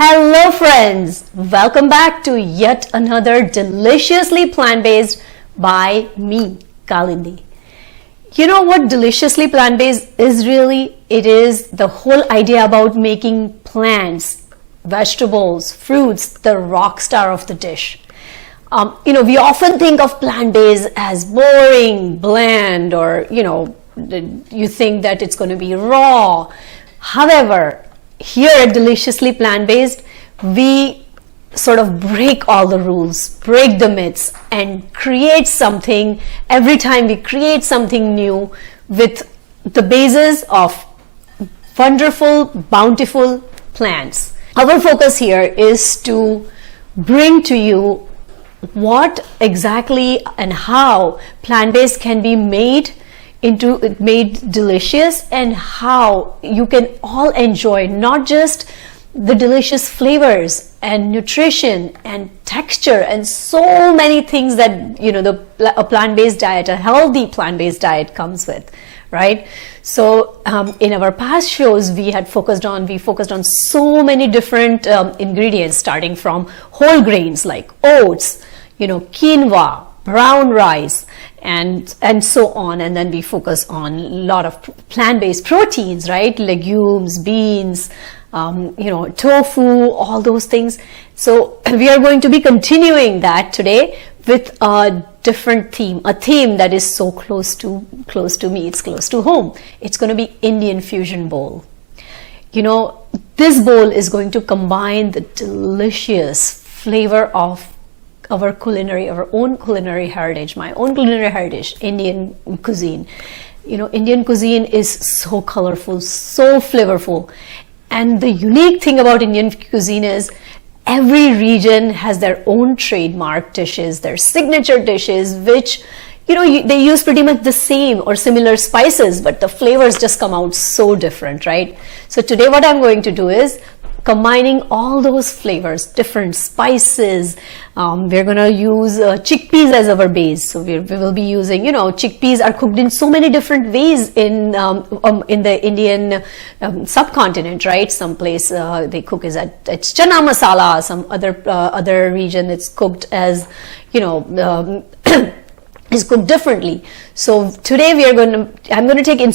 Hello friends, welcome back to yet another deliciously plant-based by me, Kalindi. You know what deliciously plant-based is really? It is the whole idea about making plants, vegetables, fruits the rock star of the dish. We often think of plant-based as boring, bland, or you think that it's going to be raw. However, here at Deliciously Plant-Based, we sort of break all the rules, break the myths, and create something. Every time we create something new with the basis of wonderful, bountiful plants. Our focus here is to bring to you what exactly and how plant-based can be made delicious, and how you can all enjoy not just the delicious flavors and nutrition and texture and so many things that a plant-based diet, a healthy plant-based diet comes with, right? So in our past shows we focused on so many different ingredients, starting from whole grains like oats, quinoa, brown rice, and so on, and then we focus on a lot of plant-based proteins, right? Legumes, beans, tofu, all those things. So we are going to be continuing that today with a different theme, a theme that is so close to me, it's close to home. It's going to be Indian fusion bowl. This bowl is going to combine the delicious flavor of our own culinary heritage, my own culinary heritage, Indian cuisine. Indian cuisine is so colorful, so flavorful. And the unique thing about Indian cuisine is every region has their own trademark dishes, their signature dishes, which, they use pretty much the same or similar spices, but the flavors just come out so different, right? So today what I'm going to do is combining all those flavors, different spices. We're going to use chickpeas as our base. So we will be using, chickpeas are cooked in so many different ways in the Indian subcontinent, right? Some place they cook it's chana masala. Some other region it's cooked as, is cooked differently. So today I'm going to take a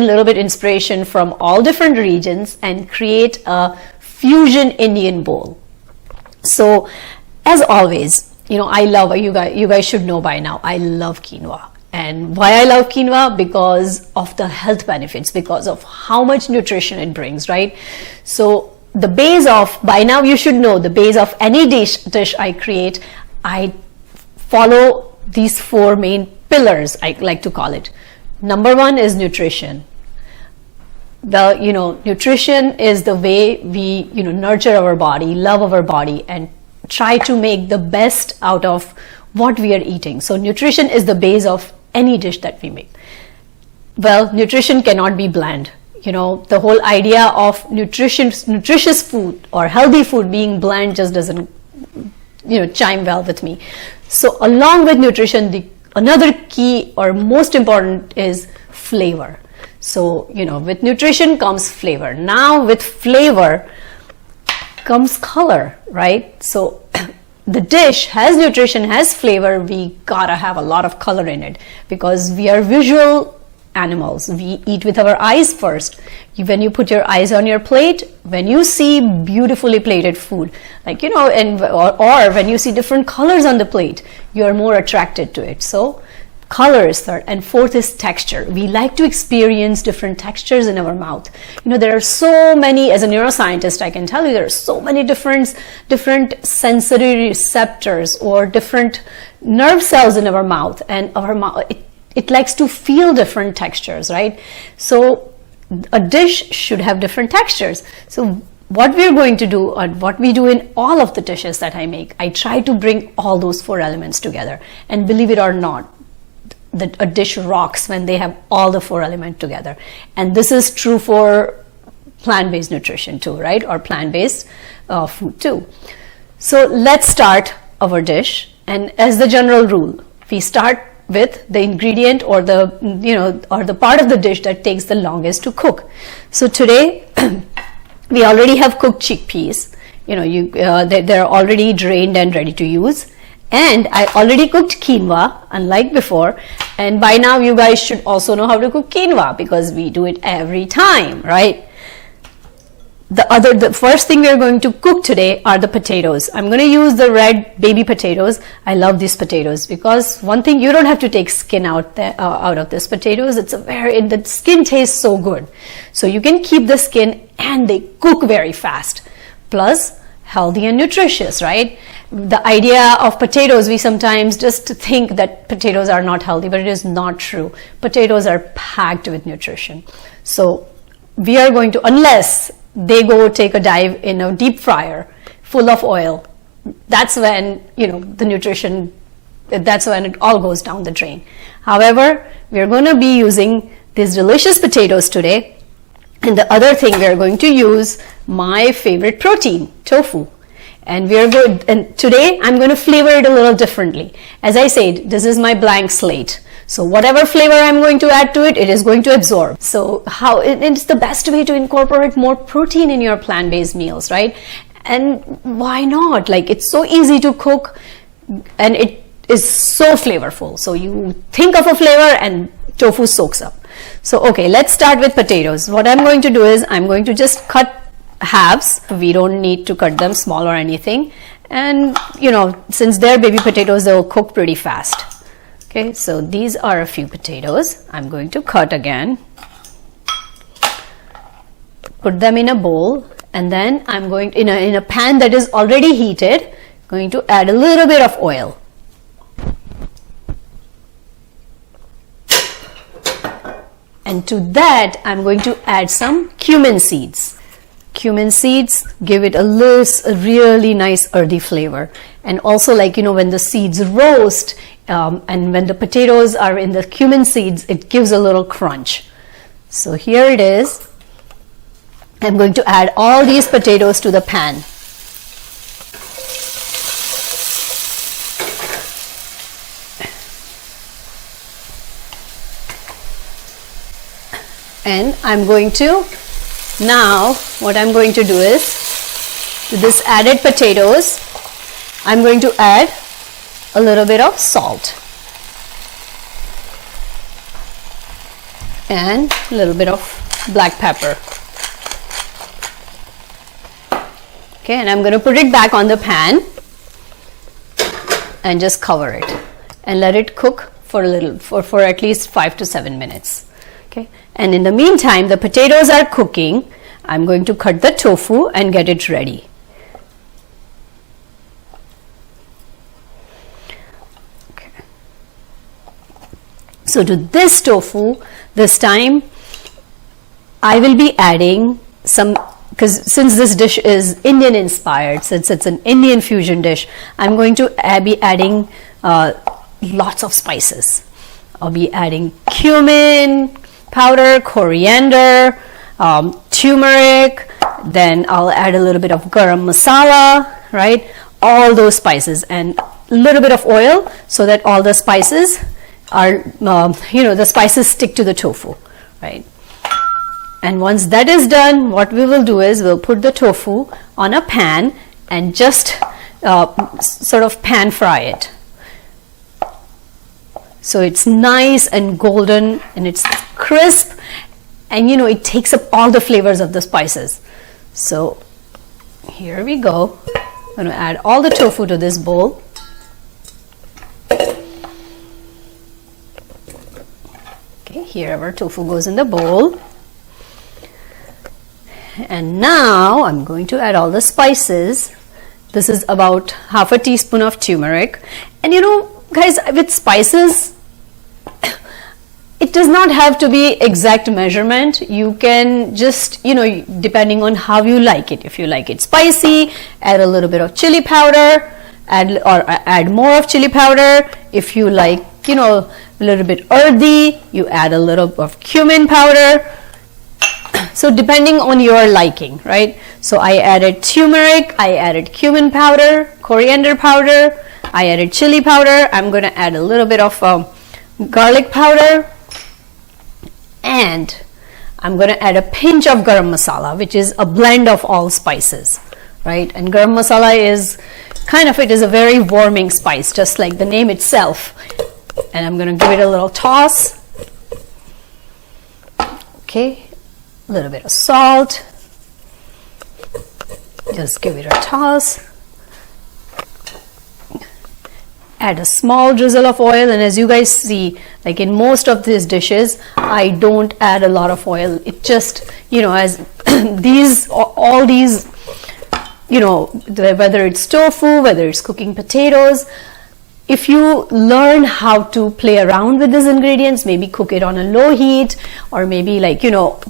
little bit inspiration from all different regions and create a fusion Indian bowl. So as always, I love, you guys should know by now, I love quinoa. And why I love quinoa? Because of the health benefits, because of how much nutrition it brings, right? So the base of, by now you should know, the base of any dish I create, I follow these four main pillars, I like to call it. Number one is nutrition. Nutrition is the way we nurture our body, love our body, and try to make the best out of what we are eating. So nutrition is the base of any dish that we make. Well, nutrition cannot be bland. The whole idea of nutritious food or healthy food being bland just doesn't chime well with me. So along with nutrition, another key or most important is flavor. So, with nutrition comes flavor. Now with flavor comes color, right? So the dish has nutrition, has flavor, we gotta have a lot of color in it, because we are visual animals. We eat with our eyes first. When you put your eyes on your plate, when you see beautifully plated food, like, or when you see different colors on the plate, you are more attracted to it. So color is third, and fourth is texture. We like to experience different textures in our mouth. There are so many, as a neuroscientist, I can tell you, there are so many different sensory receptors or different nerve cells in our mouth, and our mouth, it likes to feel different textures, right? So a dish should have different textures. So what we're going to do, or what we do in all of the dishes that I make, I try to bring all those four elements together. And believe it or not, a dish rocks when they have all the four elements together. And this is true for plant-based nutrition too, right? Or plant-based food too. So let's start our dish. And as the general rule, we start with the ingredient or the part of the dish that takes the longest to cook. So today we already have cooked chickpeas. they're already drained and ready to use. And I already cooked quinoa, unlike before. And by now you guys should also know how to cook quinoa because we do it every time, right? The first thing we're going to cook today are the potatoes. I'm going to use the red baby potatoes. I love these potatoes because one thing, you don't have to take skin out of this potatoes. The skin tastes so good. So you can keep the skin and they cook very fast. Plus healthy and nutritious, right? The idea of potatoes, we sometimes just think that potatoes are not healthy, but it is not true. Potatoes are packed with nutrition. So we are going to, unless they go take a dive in a deep fryer full of oil, that's when, the nutrition, that's when it all goes down the drain. However, we're going to be using these delicious potatoes today. And the other thing, we're going to use my favorite protein, tofu. And today I'm going to flavor it a little differently. As I said, this is my blank slate. So whatever flavor I'm going to add to it, it is going to absorb. So it's the best way to incorporate more protein in your plant-based meals, right? And why not? Like, it's so easy to cook and it is so flavorful. So you think of a flavor and tofu soaks up. So, okay, let's start with potatoes. What I'm going to do is I'm going to just cut halves. We don't need to cut them small or anything. And, since they're baby potatoes, they'll cook pretty fast. Okay, so these are a few potatoes. I'm going to cut again. Put them in a bowl. And then I'm going to, in a pan that is already heated, going to add a little bit of oil. And to that, I'm going to add some cumin seeds. Cumin seeds give it a really nice earthy flavor. And also, when the seeds roast and when the potatoes are in the cumin seeds, it gives a little crunch. So here it is. I'm going to add all these potatoes to the pan. And I'm going to, now what I'm going to do is, to this added potatoes, I'm going to add a little bit of salt and a little bit of black pepper. Okay, and I'm going to put it back on the pan and just cover it and let it cook for at least 5 to 7 minutes. Okay, and in the meantime, the potatoes are cooking. I'm going to cut the tofu and get it ready. Okay. So to this tofu, this time I will be adding some, because since this dish is Indian inspired, since it's an Indian fusion dish, I'm going to be adding lots of spices. I'll be adding cumin powder, coriander, turmeric, then I'll add a little bit of garam masala, right? All those spices and a little bit of oil so that all the spices are, the spices stick to the tofu, right? And once that is done, what we will do is we'll put the tofu on a pan and just sort of pan fry it. So it's nice and golden and it's crisp and it takes up all the flavors of the spices. So here we go. I'm going to add all the tofu to this bowl. Okay, here our tofu goes in the bowl. And now I'm going to add all the spices. This is about half a teaspoon of turmeric. And guys, with spices, it does not have to be exact measurement. You can just, depending on how you like it. If you like it spicy, add a little bit of chili powder, add more of chili powder. If you like, a little bit earthy, you add a little of cumin powder. So depending on your liking, right? So I added turmeric, I added cumin powder, coriander powder, I added chili powder. I'm going to add a little bit of garlic powder. And I'm going to add a pinch of garam masala, which is a blend of all spices, right? And garam masala is kind of, it is a very warming spice, just like the name itself. And I'm going to give it a little toss. Okay, a little bit of salt. Just give it a toss. Add a small drizzle of oil, and as you guys see, like in most of these dishes, I don't add a lot of oil. It just, you know, as all these, you know, whether it's tofu, whether it's cooking potatoes, if you learn how to play around with these ingredients, maybe cook it on a low heat, or maybe like, you know,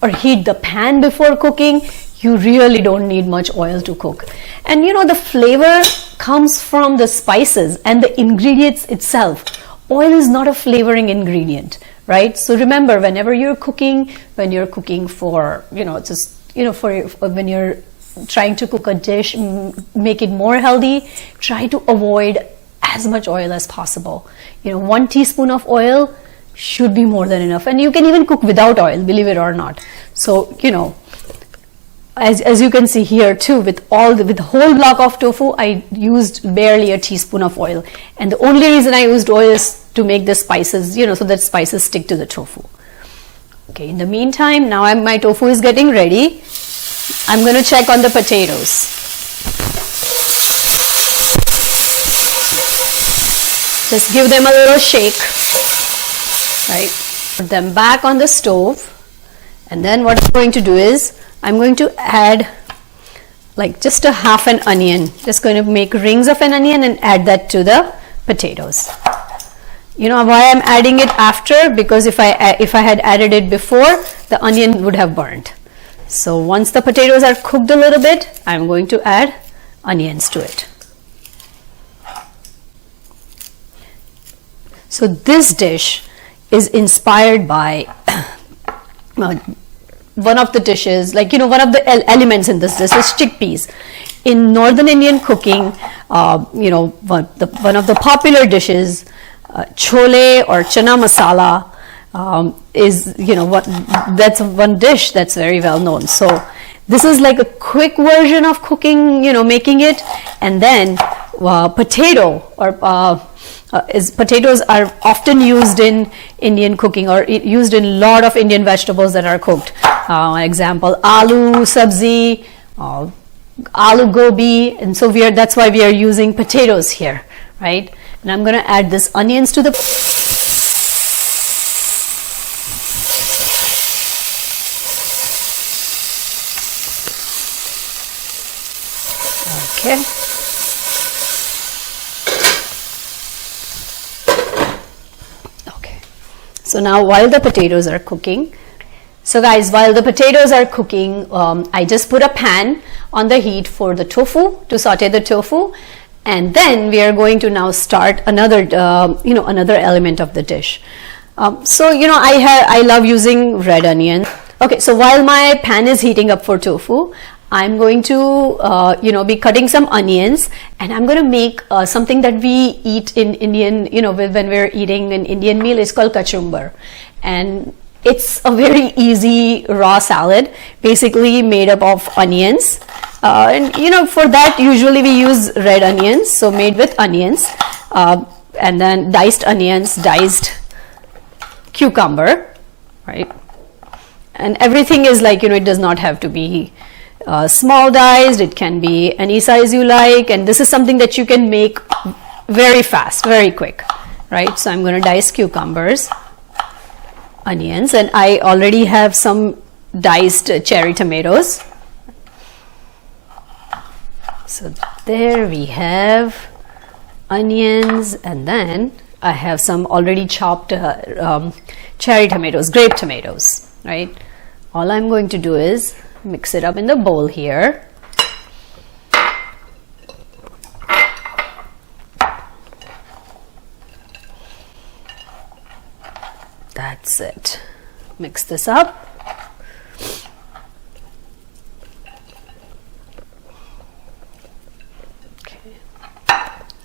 or heat the pan before cooking, you really don't need much oil to cook. And you know, the flavor comes from the spices and the ingredients itself. Oil is not a flavoring ingredient, right? So remember, whenever you're cooking, when you're cooking for, you know, just, you know, when you're trying to cook a dish, make it more healthy, try to avoid as much oil as possible. You know, 1 teaspoon of oil should be more than enough. And you can even cook without oil, believe it or not. So, you know, as you can see here too, with the whole block of tofu, I used barely a teaspoon of oil. And the only reason I used oil is to make the spices, you know, so that spices stick to the tofu. Okay, in the meantime, now my tofu is getting ready. I'm going to check on the potatoes. Just give them a little shake, right? Put them back on the stove. And then what I'm going to do is, I'm going to add like just a half an onion. Just going to make rings of an onion and add that to the potatoes. You know why I'm adding it after? Because if I had added it before, the onion would have burned. So once the potatoes are cooked a little bit, I'm going to add onions to it. So this dish is inspired by one of the dishes, like, you know, one of the elements in this dish is chickpeas. In Northern Indian cooking, you know, one of the popular dishes, chole or chana masala, is, you know, that's one dish that's very well known. So this is like a quick version of cooking, you know, making it. And then potatoes are often used in Indian cooking, or used in a lot of Indian vegetables that are cooked. Example, aloo sabzi, aloo gobi, and so that's why we are using potatoes here, right? And I'm going to add this onions to the. Okay. So now while the potatoes are cooking, I just put a pan on the heat for the tofu, to saute the tofu, and then we are going to now start another, you know, another element of the dish. So, you know, I love using red onion. Okay, so while my pan is heating up for tofu, I'm going to, you know, be cutting some onions, and I'm going to make something that we eat in Indian, you know, when we're eating an Indian meal. It's called kachumbar. And it's a very easy raw salad, basically made up of onions. And, you know, for that, usually we use red onions, so made with onions, and then diced onions, diced cucumber, right? And everything is like, you know, it does not have to be small diced, it can be any size you like, and this is something that you can make very fast, very quick, right? So I'm going to dice cucumbers, onions, and I already have some diced cherry tomatoes. So there we have onions, and then I have some already chopped cherry tomatoes, grape tomatoes, right? All I'm going to do is mix it up in the bowl here. That's it. Mix this up.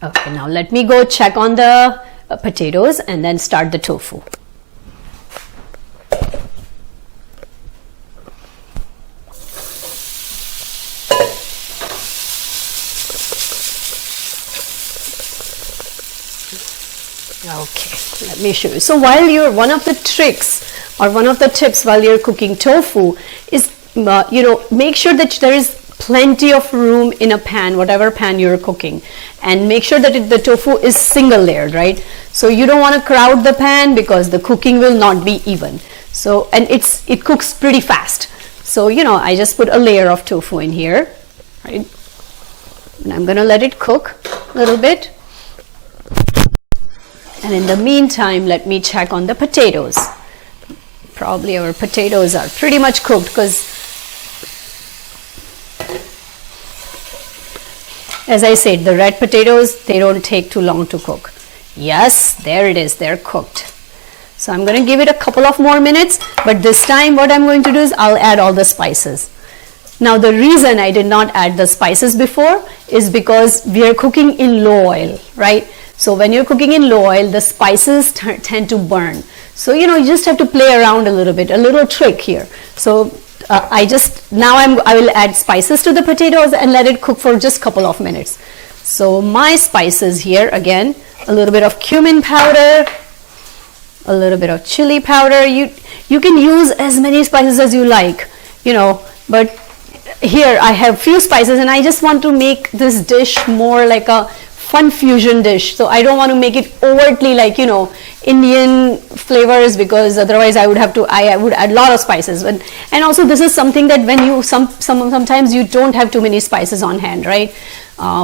Okay, now let me go check on the potatoes and then start the tofu. Okay, let me show you. So one of the tricks or one of the tips while you're cooking tofu is, make sure that there is plenty of room in a pan, whatever pan you're cooking, and make sure that the tofu is single layered, right? So you don't want to crowd the pan because the cooking will not be even. So, and it cooks pretty fast. So, I just put a layer of tofu in here, right? And I'm going to let it cook a little bit. And in the meantime, let me check on the potatoes. Probably our potatoes are pretty much cooked because, as I said, the red potatoes, they don't take too long to cook. Yes, there it is, they're cooked. So I'm going to give it a couple of more minutes, but this time what I'm going to do is I'll add all the spices. Now the reason I did not add the spices before is because we are cooking in low oil, right? So when you're cooking in low oil, the spices tend to burn. So, you just have to play around a little bit, a little trick here. So I will add spices to the potatoes and let it cook for just a couple of minutes. So my spices here, again, a little bit of cumin powder, a little bit of chili powder. You can use as many spices as you like, but here I have few spices and I just want to make this dish more like a fun fusion dish. So I don't want to make it overtly like, Indian flavors, because otherwise I would add a lot of spices. And also this is something that when you, sometimes you don't have too many spices on hand, right?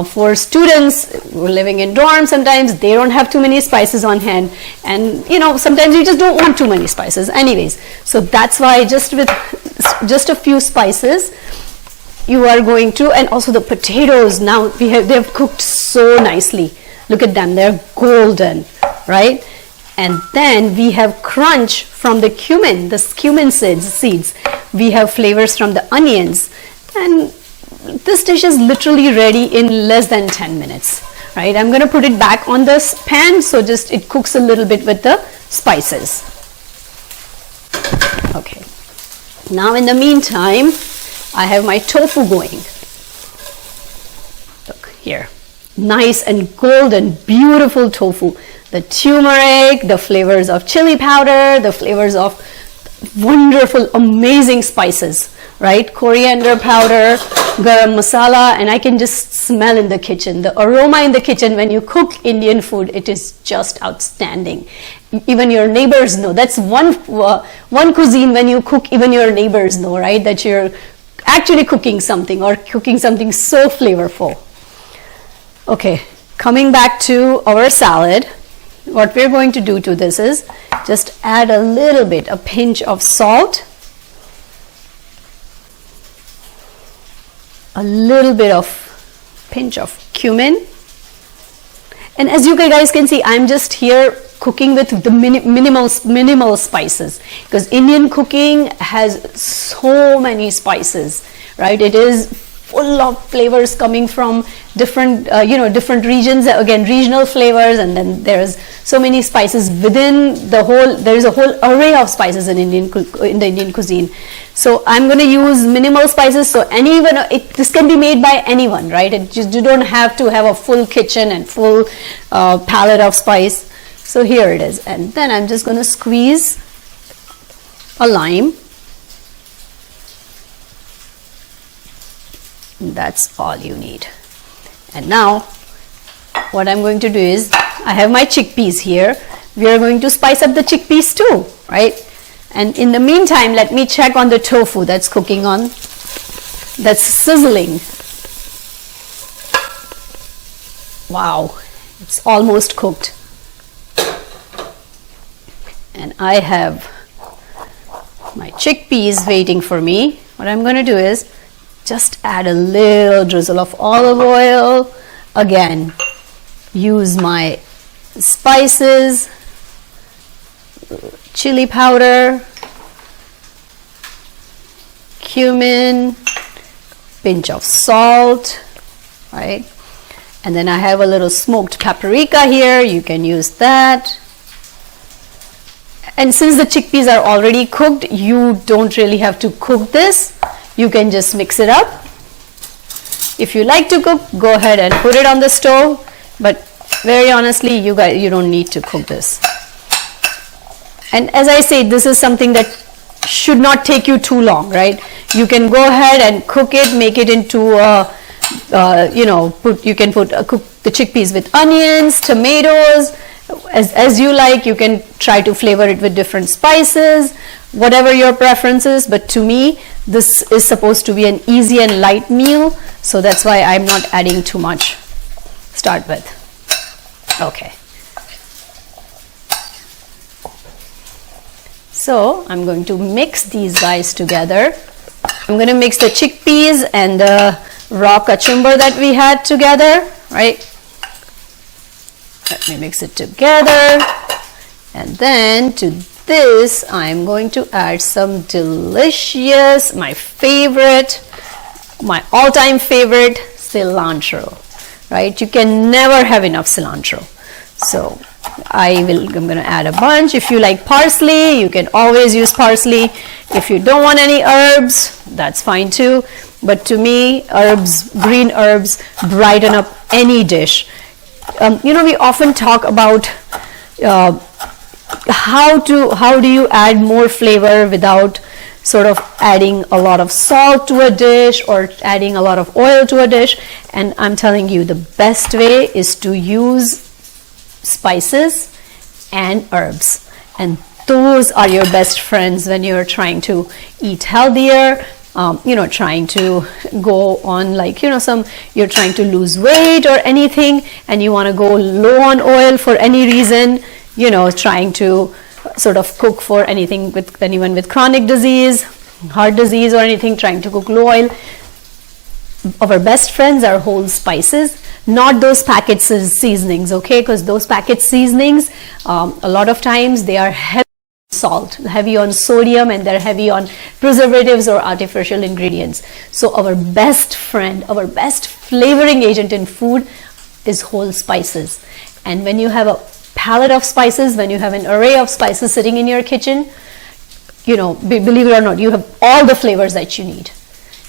For students who are living in dorms, sometimes they don't have too many spices on hand, and sometimes you just don't want too many spices anyways. So that's why just with just a few spices you are going to, and also the potatoes, now they've cooked so nicely. Look at them, they're golden, right? And then we have crunch from the cumin seeds. We have flavors from the onions, and this dish is literally ready in less than 10 minutes, right? I'm going to put it back on this pan, so just it cooks a little bit with the spices. Okay, now in the meantime, I have my tofu going. Look here, nice and golden, beautiful tofu. The turmeric, the flavors of chili powder, the flavors of wonderful, amazing spices, right? Coriander powder, garam masala, and I can just smell in the kitchen. The aroma in the kitchen when you cook Indian food, it is just outstanding. Even your neighbors know. That's one cuisine when you cook, even your neighbors know, right? That you're actually cooking something, or cooking something so flavorful. Okay, coming back to our salad, what we're going to do to this is just add a little bit, a pinch of salt, a little bit of pinch of cumin, and as you guys can see, I'm just here cooking with the minimal spices, because Indian cooking has so many spices, right? It is full of flavors coming from different different regions, again regional flavors, and then there's so many spices within the whole. There is a whole array of spices in the Indian cuisine. So I'm going to use minimal spices. So this can be made by anyone, right? You don't have to have a full kitchen and full palette of spice. So here it is, and then I'm just going to squeeze a lime. That's all you need. And now what I'm going to do is, I have my chickpeas here. We are going to spice up the chickpeas too, right? And in the meantime, let me check on the tofu that's cooking on, that's sizzling. Wow, it's almost cooked. And I have my chickpeas waiting for me. What I'm going to do is just add a little drizzle of olive oil. Again, use my spices, chili powder, cumin, pinch of salt, right? And then I have a little smoked paprika here. You can use that. And since the chickpeas are already cooked, you don't really have to cook this. You can just mix it up. If you like to cook, go ahead and put it on the stove. But very honestly, you guys, you don't need to cook this. And as I say, this is something that should not take you too long, right? You can go ahead and cook it, make it into you know, cook the chickpeas with onions, tomatoes, as you like. You can try to flavor it with different spices, whatever your preference is. But to me, this is supposed to be an easy and light meal, so that's why I'm not adding too much. Start with. Okay. So I'm going to mix these guys together. I'm going to mix the chickpeas and the raw cucumber that we had together, right? Let me mix it together. And then to this, I'm going to add some delicious, my all-time favorite, cilantro, right? You can never have enough cilantro. So I'm going to add a bunch. If you like parsley, you can always use parsley. If you don't want any herbs, that's fine too. But to me, herbs, green herbs, brighten up any dish. You know, we often talk about how do you add more flavor without sort of adding a lot of salt to a dish or adding a lot of oil to a dish. And I'm telling you, the best way is to use spices and herbs, and those are your best friends when you're trying to eat healthier, you know, trying to go on, like, you know, you're trying to lose weight or anything, and you want to go low on oil for any reason, you know, trying to sort of cook for anything with anyone with chronic disease, heart disease or anything, trying to cook low oil. Our best friends are whole spices, not those packet seasonings, okay? Because those packet seasonings, a lot of times they are heavy on salt, heavy on sodium, and they're heavy on preservatives or artificial ingredients. So our best friend, our best flavoring agent in food is whole spices. And when you have a palette of spices, when you have an array of spices sitting in your kitchen, you know, believe it or not, you have all the flavors that you need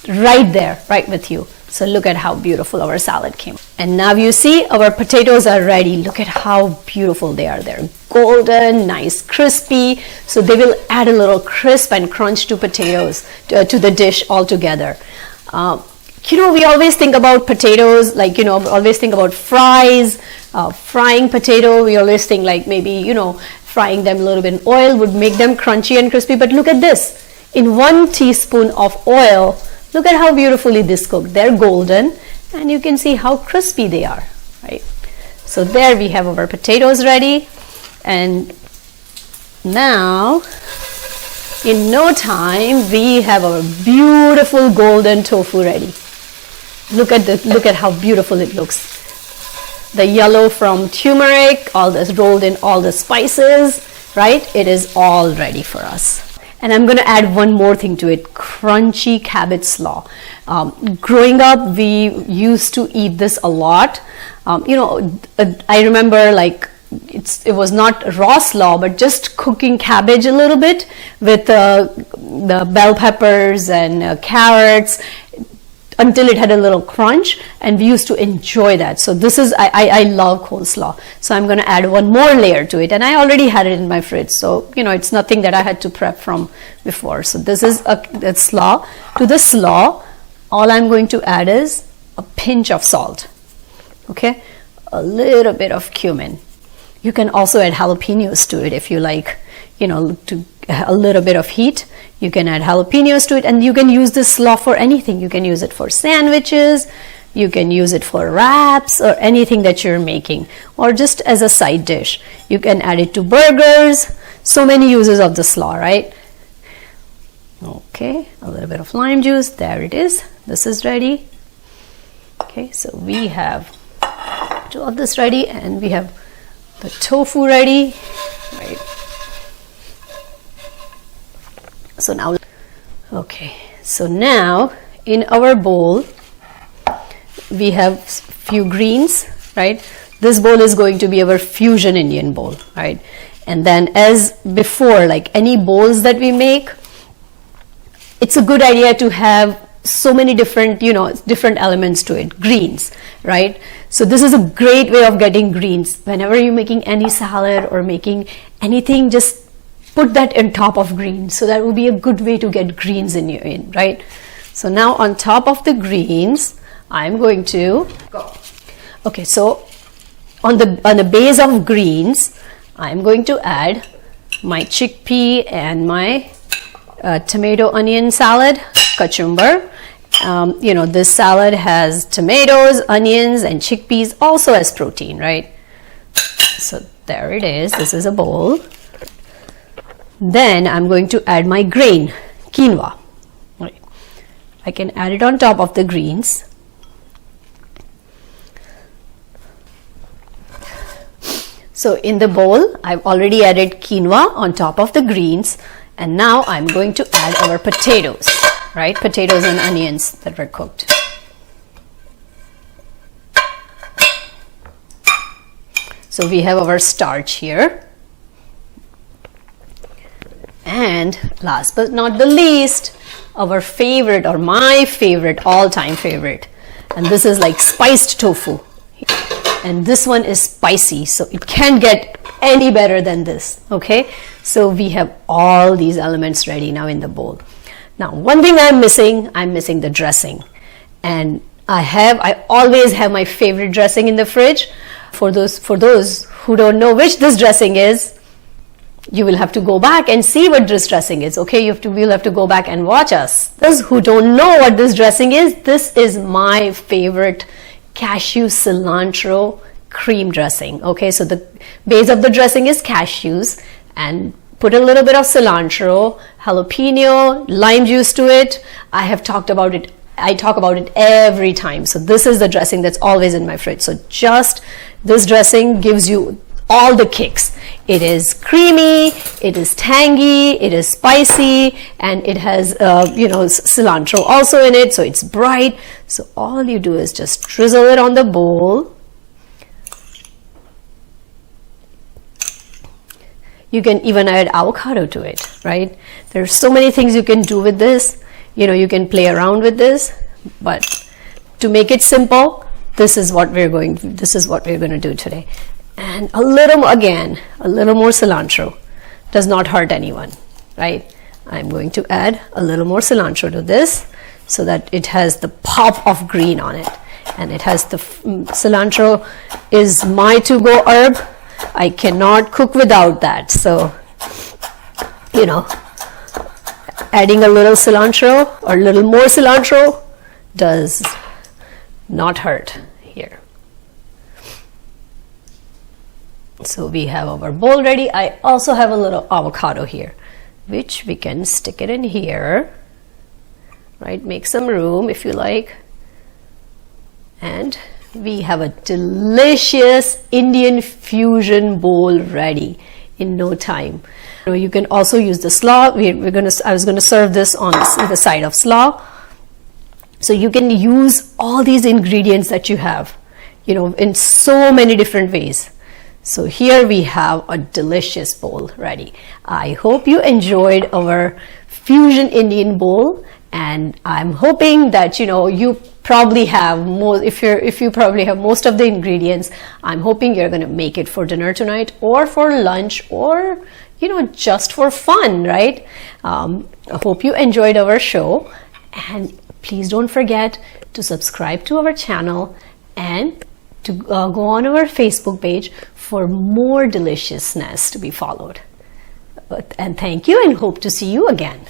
right there, right with you. So look at how beautiful our salad came. And now you see our potatoes are ready. Look at how beautiful they are. They're golden, nice, crispy. So they will add a little crisp and crunch to potatoes, to the dish altogether. You know, we always think about potatoes, like, you know, always think about fries, frying potato. We always think like maybe, you know, frying them a little bit in oil would make them crunchy and crispy. But look at this. In 1 teaspoon of oil, look at how beautifully this cooked. They're golden, and you can see how crispy they are, right? So there we have our potatoes ready, and now in no time we have our beautiful golden tofu ready. Look at how beautiful it looks. The yellow from turmeric, all this rolled in, all the spices, right? It is all ready for us. And I'm going to add one more thing to it, crunchy cabbage slaw. Growing up, we used to eat this a lot. You know, I remember like it was not raw slaw, but just cooking cabbage a little bit with the bell peppers and carrots until it had a little crunch, and we used to enjoy that. So this is, I love coleslaw. So I'm going to add one more layer to it, and I already had it in my fridge. So, you know, it's nothing that I had to prep from before. So this is a slaw. To the slaw, all I'm going to add is a pinch of salt, okay? A little bit of cumin. You can also add jalapenos to it if you like, you know, to a little bit of heat. You can add jalapenos to it, and you can use this slaw for anything. You can use it for sandwiches, you can use it for wraps or anything that you're making, or just as a side dish. You can add it to burgers. So many uses of the slaw, right? Okay, a little bit of lime juice. There it is. This is ready. Okay, so we have all of this ready, and we have the tofu ready, right? So now, okay, so now in our bowl, we have few greens, right? This bowl is going to be our fusion Indian bowl, right? And then as before, like any bowls that we make, it's a good idea to have so many different, you know, different elements to it. Greens, right? So this is a great way of getting greens. Whenever you're making any salad or making anything, just put that on top of greens. So that would be a good way to get greens in, right? So now on top of the greens, I'm going to go. Okay, so on the base of greens, I'm going to add my chickpea and my tomato onion salad, kachumber. You know, this salad has tomatoes, onions, and chickpeas also as protein, right? So there it is. This is a bowl. Then I'm going to add my grain, quinoa. Right. I can add it on top of the greens. So in the bowl, I've already added quinoa on top of the greens, and now I'm going to add our potatoes, right? Potatoes and onions that were cooked. So we have our starch here. And last but not the least, our favorite, or my favorite, all-time favorite. And this is like spiced tofu. And this one is spicy, so it can't get any better than this, okay? So we have all these elements ready now in the bowl. Now, one thing I'm missing the dressing. And I always have my favorite dressing in the fridge. For those who don't know which this dressing is, you will have to go back and see what this dressing is, okay? You'll have to go back and watch us. Those who don't know what this dressing is, this is my favorite cashew cilantro cream dressing, okay? So the base of the dressing is cashews, and put a little bit of cilantro, jalapeno, lime juice to it. I talk about it every time. So this is the dressing that's always in my fridge. So just this dressing gives you all the kicks. It is creamy, it is tangy, it is spicy, and it has cilantro also in it, so it's bright. So all you do is just drizzle it on the bowl. You can even add avocado to it, right? There's so many things you can do with this. You know, you can play around with this, but to make it simple, this is what we're going to do today. And a little more cilantro does not hurt anyone, right? I'm going to add a little more cilantro to this so that it has the pop of green on it. And it has the cilantro is my to-go herb. I cannot cook without that. So, you know, adding a little cilantro or a little more cilantro does not hurt here. So we have our bowl ready. I also have a little avocado here, which we can stick it in here, right? Make some room if you like. And we have a delicious Indian fusion bowl ready in no time. You can also use the slaw. I was going to serve this on the side of slaw. So you can use all these ingredients that you have, you know, in so many different ways. So here we have a delicious bowl ready. I hope you enjoyed our fusion Indian bowl, and I'm hoping that you probably have more. If you probably have most of the ingredients, I'm hoping you're going to make it for dinner tonight, or for lunch, or just for fun, right? I hope you enjoyed our show, and please don't forget to subscribe to our channel and to go on our Facebook page for more deliciousness to be followed. And thank you, and hope to see you again.